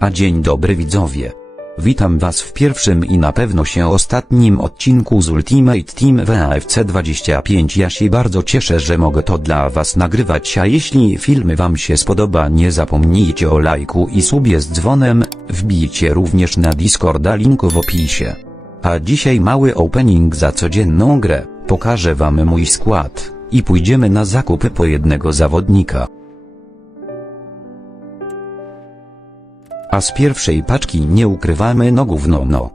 A dzień dobry widzowie. Witam was w pierwszym i na pewno się ostatnim odcinku z Ultimate Team WAFC 25. Ja się bardzo cieszę, że mogę to dla was nagrywać, a jeśli film wam się spodoba nie zapomnijcie o lajku i subie z dzwonem, wbijcie również na Discorda link w opisie. A dzisiaj mały opening za codzienną grę, pokażę wam mój skład, i pójdziemy na zakupy po jednego zawodnika. A z pierwszej paczki nie ukrywamy no gówno no.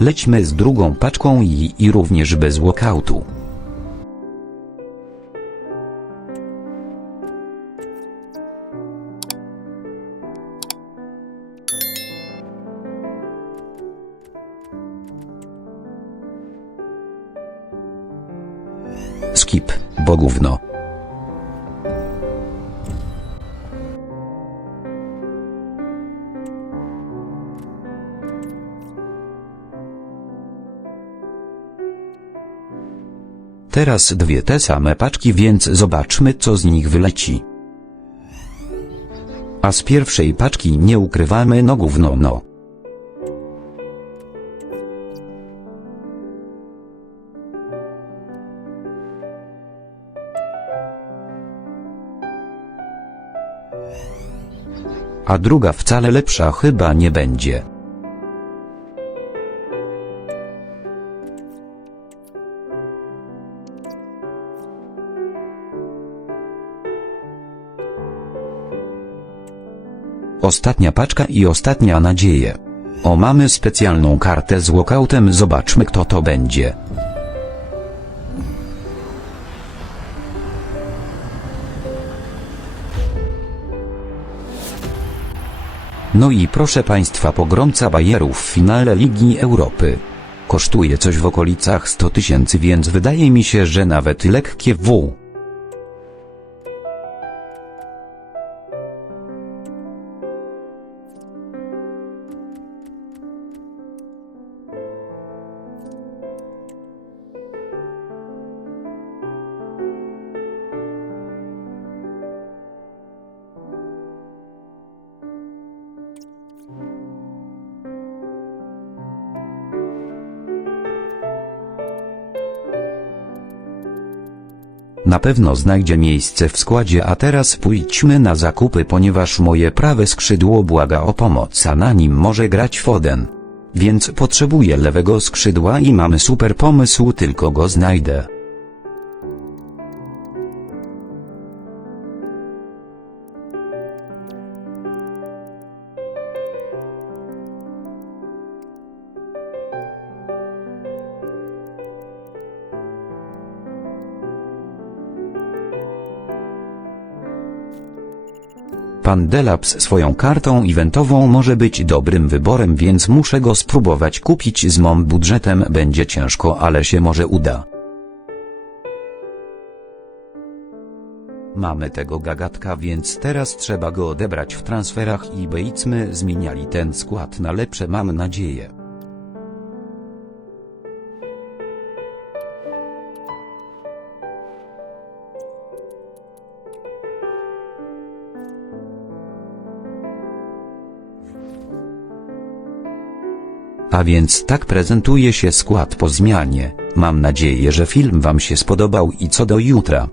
Lećmy z drugą paczką i, i również bez walkoutu. Skip, bo gówno. Teraz dwie te same paczki, więc zobaczmy co z nich wyleci. A z pierwszej paczki nie ukrywamy no gówno no. A druga wcale lepsza chyba nie będzie. Ostatnia paczka i ostatnia nadzieja. O mamy specjalną kartę z walkoutem zobaczmy kto to będzie. No i proszę Państwa pogromca Bajerów w finale Ligi Europy. Kosztuje coś w okolicach 100 tysięcy więc wydaje mi się, że nawet lekkie W. Na pewno znajdzie miejsce w składzie a teraz pójdźmy na zakupy ponieważ moje prawe skrzydło błaga o pomoc a na nim może grać Foden. Więc potrzebuję lewego skrzydła i mamy super pomysł tylko go znajdę. Pan Delaps swoją kartą eventową może być dobrym wyborem więc muszę go spróbować kupić z mom budżetem będzie ciężko ale się może uda. Mamy tego gagatka więc teraz trzeba go odebrać w transferach i byśmy zmieniali ten skład na lepsze mam nadzieję. A więc tak prezentuje się skład po zmianie. Mam nadzieję, że film Wam się spodobał i co do jutra.